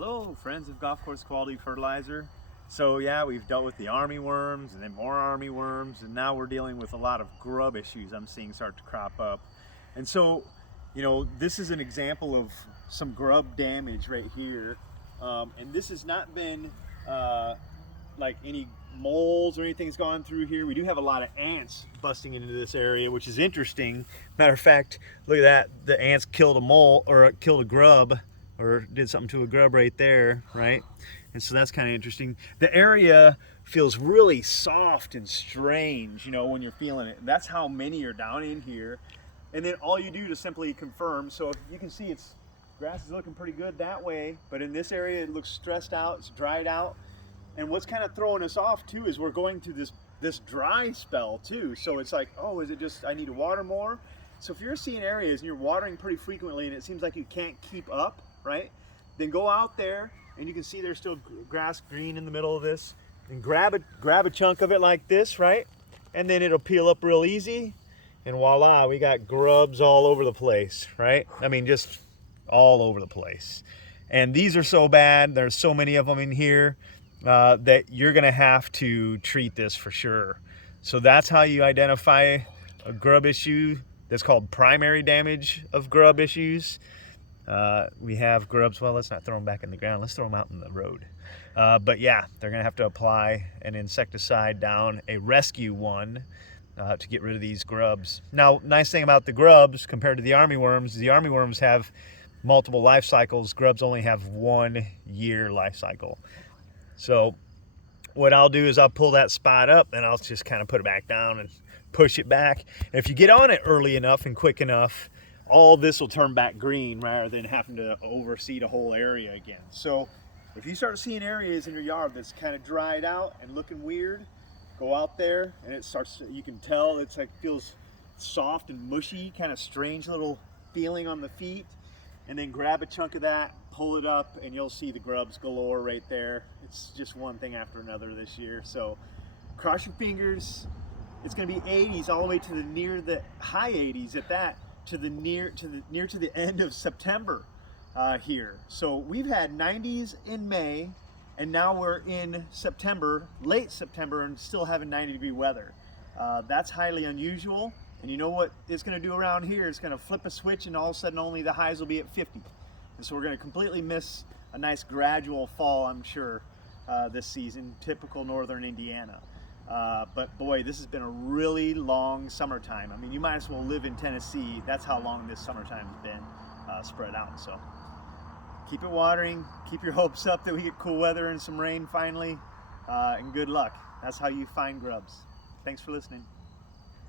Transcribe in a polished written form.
Hello, friends of Golf Course Quality Fertilizer. So yeah, we've dealt with the armyworms and then more armyworms, and now we're dealing with a lot of grub issues I'm seeing start to crop up. And so, this is an example of some grub damage right here. And this has not been like any moles or anything's gone through here. We do have a lot of ants busting into this area, which is interesting. Matter of fact, look at that. The ants killed a mole, or killed a grub, or did something to a grub right there, right? And so that's kind of interesting. The area feels really soft and strange, when you're feeling it. That's how many are down in here. And then all you do to simply confirm, so you can see grass is looking pretty good that way, but in this area it looks stressed out, it's dried out. And what's kind of throwing us off too is we're going through this dry spell too. So it's like, oh, is it just I need to water more? So if you're seeing areas and you're watering pretty frequently and it seems like you can't keep up, right? Then go out there and you can see there's still grass green in the middle of this, and grab a chunk of it like this, right? And then it'll peel up real easy, and voila, we got grubs all over the place, right? I mean, just all over the place. And these are so bad, there's so many of them in here, that you're gonna have to treat this for sure. So that's how you identify a grub issue. That's called primary damage of grub issues. We have grubs, well, let's not throw them back in the ground, let's throw them out in the road. But yeah, they're gonna have to apply an insecticide down, a rescue one, to get rid of these grubs. Now, nice thing about the grubs compared to the armyworms have multiple life cycles. Grubs only have 1 year life cycle. So what I'll do is I'll pull that spot up and I'll just kind of put it back down and push it back. And if you get on it early enough and quick enough, all this will turn back green rather than having to overseed a whole area again. So if you start seeing areas in your yard that's kind of dried out and looking weird, go out there and it starts, you can tell it's like feels soft and mushy, kind of strange little feeling on the feet, and then grab a chunk of that, pull it up, and you'll see the grubs galore right there. It's just one thing after another this year. So cross your fingers. It's going to be 80s all the way to the near the high 80s at that, to the near to the end of September here. So we've had 90s in May, and now we're in September, late September, and still having 90-degree weather. That's highly unusual. And you know what it's going to do around here? It's going to flip a switch, and all of a sudden only the highs will be at 50. And so we're going to completely miss a nice gradual fall, I'm sure, this season, typical northern Indiana. But boy, this has been a really long summertime. I mean, you might as well live in Tennessee. That's how long this summertime has been spread out. So keep it watering, keep your hopes up that we get cool weather and some rain finally, and good luck. That's how you find grubs. Thanks for listening.